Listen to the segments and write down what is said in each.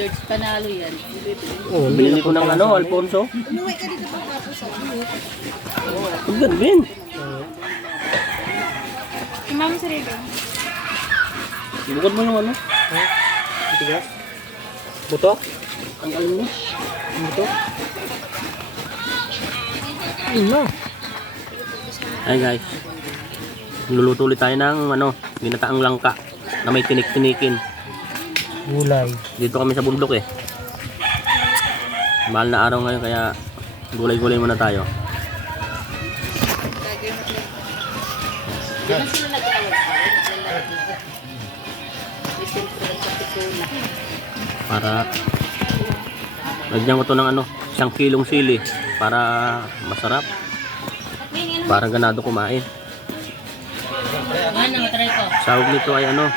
George, panalo yan. Oh, Binili ko ng ano, Alfonso. Umuwi ka dito pag tapos sa Ang ganda Si Ma'am Sarigo. Bukod mo yung ano. Tigas. Buto? Ang alin mo. Buto? Ano? Ay guys. Luluto ulit tayo ng ano, ginataang langka na may tinik-tinikin. Gulay. Dito kami sa bundok eh. Mahal na araw ngayon kaya gulay-gulay muna tayo. Para lagyan ko to ng ano, isang kilong sili para masarap. Para ganado kumain. Ano. Sahog nito ay ano,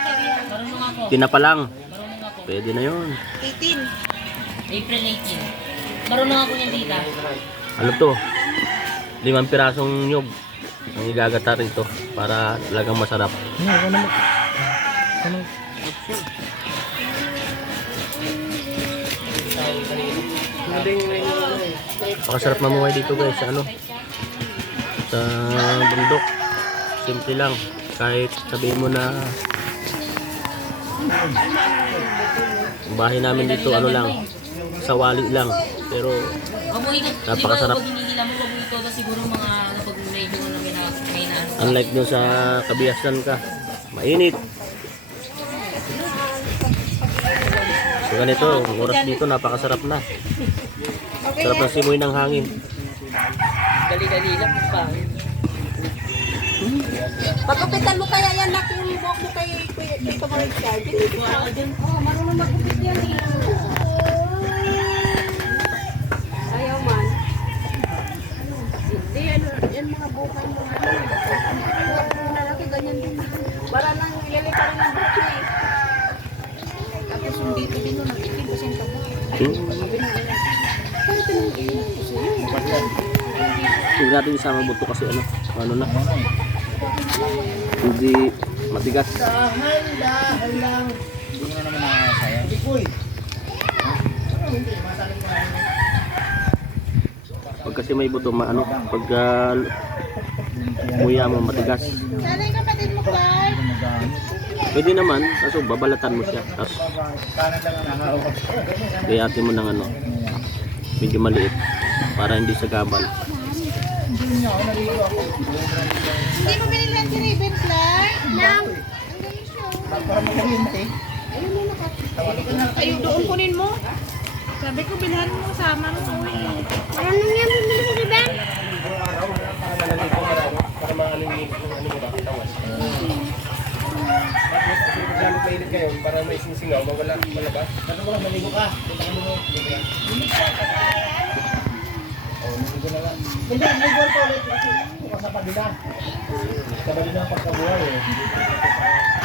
tinapalang. Pwede na yun. 18. April 18. Marunong ako niyan tita. Ano to? Limang pirasong nyog ang igagata rito para talagang masarap. Ano? Ano? Ano? Pakasarap mamuhay dito guys sa ano sa bundok. Simple lang. Kahit sabihin mo na ang bahay namin dito ano lang sawali lang pero. Napakasarap. Unlike dun sa kabiyasan ka mainit so ganito ang oras dito napakasarap na sarap ng simoy ng hangin Dali-dali lang pa. Pagkapitan mo kaya yan, nak, yung buhok mo kay Kuya kay Card. Dito ka. Oh, marunong magupit yan eh. Ayaw man. Hindi, ano, yan mga bukay mo. Ano, lalaki, ganyan din. Para lang ilalipa rin ang buhok eh. Tapos yung dito din, nakikin kasi yung tabo. hmm? Kaya tinangin ko sa'yo. huwag natin isama buto kasi ano ano na hindi matigas. Pag kasi may buto ma ano pag uh, muya mo matigas. Sanay kapatid mo, Clark. pwede naman kaso babalatan mo siya. Tapos gayatin mo ng ano medyo maliit para hindi sa gabal Hindi mo binilihan si Raven, Clark? Nang. Ayun, doon kunin mo. Sabi ko, bilhan mo, sama mo. Ano niya bibili si Raven? para may sinsingaw, mawala malabas. Ano lang, maligo ka. Punta ka mo. Oh, maligo na lang. Hindi, maligo ka ulit. Kasi bukas sa pagina. Sa ang pagkabuhay eh.